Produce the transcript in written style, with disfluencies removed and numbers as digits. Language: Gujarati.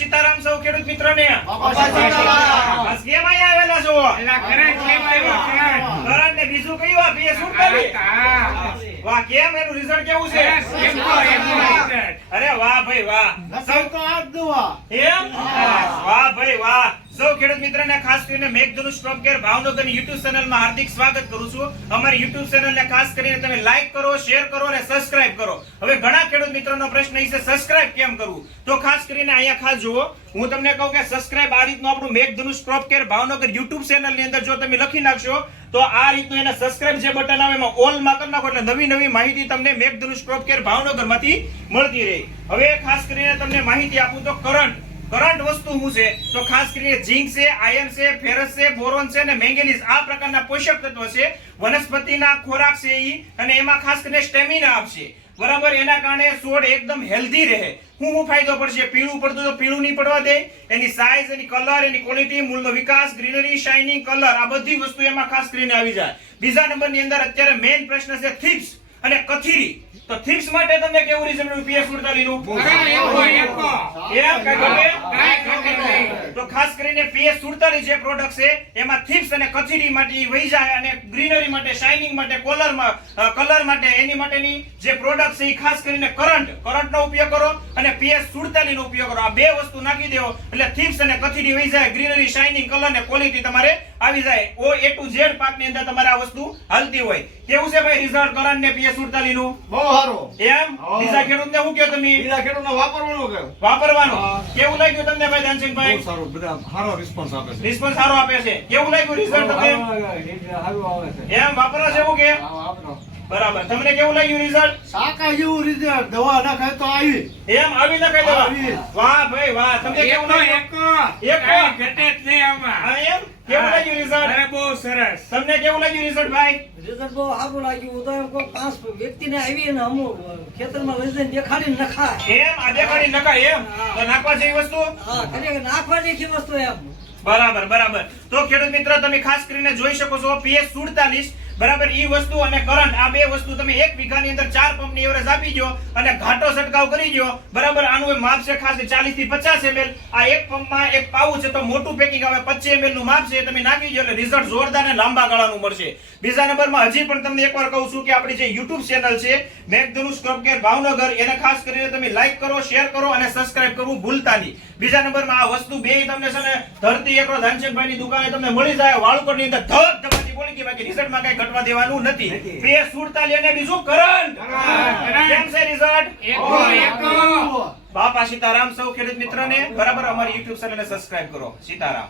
સીતારામ સૌ ખેડૂત મિત્રોને. બાપા સીતારામ. બસ કેમ અહીંયા આવેલા છો? એલા કરંટ કેમ આવ્યો કરંટ? કરંટ ને બીજું કયું આ PS47? વાહ, કેમ એનું રિઝલ્ટ કેવું છે? અરે વાહ ભાઈ વાહ. સૌ તો આજ દુઆ. એમ? વાહ ભાઈ વાહ. સૌ ખેડૂત મિત્રોને ખાસ કરીને મેઘધનુષ ક્રોપ કેર ભાવનગરની YouTube ચેનલમાં હાર્દિક સ્વાગત કરું છું. અમારી YouTube ચેનલને ખાસ કરીને તમે લાઈક કરો, શેર કરો અને સબસ્ક્રાઇબ કરો. હવે ઘણા ખેડૂત મિત્રોનો પ્રશ્ન છે સબસ્ક્રાઇબ કેમ કરવું? તો ખાસ કરીને અહીંયા ખાસ જુઓ, હું તમને કહું કે સબસ્ક્રાઇબ આ રીતનું આપણું મેઘધનુષ ક્રોપ કેર ભાવનગર YouTube ચેનલની અંદર જો તમે લખી નાખશો તો આ રીતનું એના સબસ્ક્રાઇબ જે બટન આવે એમાં ઓલ માં કરી નાખો એટલે નવી નવી માહિતી તમને મેઘધનુષ ક્રોપ કેર ભાવનગરમાંથી મળતી રહે. હવે ખાસ કરીને તમને માહિતી આપું તો કરંટ વસ્તુ શું છે તો ખાસ કરીને ઝીંક છે, આયર્ન છે, ફેરસ છે, બોરોન છે અને મેંગેનીઝ આ પ્રકારના પોષક તત્વ છે. વનસ્પતિના ખોરાક છે ઈ અને એમાં ખાસ કરીને સ્ટેમિના આપશે. બરાબર, એના કારણે છોડ એકદમ હેલ્ધી રહે. શું ફાયદો પડશે? પીળું પડતું તો પીળું નહીં પડવા દે. એની સાઈઝ, એની કલર, એની ક્વોલિટી, મૂળનો વિકાસ, ગ્રીનરી, શાઇનિંગ, કલર આ બધી વસ્તુ એમાં ખાસ કરીને આવી જાય. બીજા નંબરની અંદર અત્યારે મેઇન પ્રશ્ન છે થીપ્સ અને કથીરી. તો થીપ્સ માટે તમને કેવું રિઝલ્ટ મળ્યું PS47 નું? તો ખાસ કરીને PS47 જે પ્રોડક્ટ છે એમાં થીપ્સ અને કથીરી માટે વહી જાય અને ગ્રીનરી માટે, શાઇનિંગ માટે, કલર માટે એની માટેની જે પ્રોડક્ટ છે એ ખાસ કરીને કરંટનો ઉપયોગ કરો અને PS47 નો ઉપયોગ કરો. આ બે વસ્તુ નાખી દેવો એટલે થીપ્સ અને કથીરી વહી જાય, ગ્રીનરી, શાઇનિંગ, કલર ને ક્વોલિટી તમારે આવી જાય. O A to Z પાકની અંદર તમારે આ વસ્તુ હાલતી હોય. કેવું છે ભાઈ રિઝલ્ટ કરંટ ને PS47 નું? બહુ સારો. એમ? બીજા ખેડૂતને શું કહો તમે? બીજા ખેડૂતને વાપરવાનું કે વાપરવાનું. કેવું લાગ્યું તમને ભાઈ દાનસિંહભાઈ? બહુ સારું, બધા સારો રિસ્પોન્સ આપે છે. રિસ્પોન્સ સારો આપે છે. કેવું લાગ્યું રિઝલ્ટ તમને? એમ વાપરો છે એવું કે? બરાબર. તમને કેવું લાગ્યું રિઝલ્ટ? સાકા જેવું રિઝલ્ટ. દવા ના ખાય તો આવી. એમ આવી ન કહી દેવા. આવી. વાહ ભાઈ વાહ. તમને કેવું લાગ્યું? હા, એમ? કેવું લાગ્યું રિઝલ્ટ? બહુ સરસ. તમને કેવું લાગ્યું રિઝલ્ટ ભાઈ? રિઝલ્ટ બહુ સારું લાગ્યું. હું તો એમ કહું 5 વ્યક્તિને આવી અને અમુક ખેતરમાં લઈ જઈને દેખાડીને નખાય. એમ આ દેખાડી નખાય એમ? તો નાખવા જેવી વસ્તુ? હા, ખરેખર નાખવા જેવી વસ્તુ એમ. બરાબર. તો ખેડૂત મિત્ર તમે ખાસ કરીને જોઈ શકો છો PS47 બરાબર ઈ વસ્તુ અને કરંટ આ બે વસ્તુ તમે એક વીઘાની અંદર 4 પંપની એવરેજ આપી દો અને ઘાટો છંટકાવ કરી દો. બરાબર, આનું માપ છે ખાસ 40 થી 50 ml. આ એક પંપમાં એક પાઉચ છે તો મોટું પેકિંગ આવે 25 ml નું માપ છે. તમે નાખી દો એટલે રિઝલ્ટ જોરદાર અને લાંબા ગાળાનું મળશે. બીજા નંબરમાં હજી પણ તમને એકવાર કહું છું કે આપણી જે YouTube ચેનલ છે મેઘધનુષ ક્રોપ કેર ભાવનગર એને ખાસ કરીને તમે લાઈક કરો, શેર કરો અને સબસ્ક્રાઇબ કરવું ભૂલતા નહીં. બીજા નંબરમાં આ વસ્તુ બે તમને છે ને ધરતી એકરો ધાનચંદભાઈની દુકાને તમને મળી જાય. વાળુકરની અંદર ધબ ધબાટી બોલી કે બાકી રિઝલ્ટમાં કઈ ઘટવા દેવાનું નથી. PS47 અને બીજું કરંટ. કેમ છે રિઝલ્ટ? બાપા સીતારામ સૌ ખેડૂત મિત્રોને. બરાબર, અમારી YouTube ચેનલને સબસ્ક્રાઇબ કરો. સીતારામ.